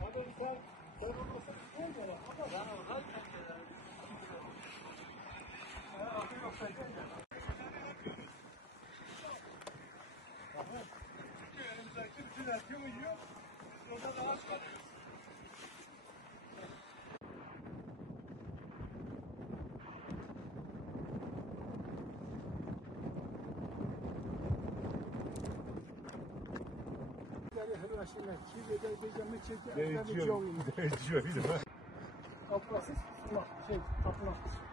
Hadi sen olmasan ne olur ama ben oradayken akıl yoksa önümüzdeki bütün erkeği uyuyor. Orada da ağaç var. Değişiyor. Kaplasız, tapınak.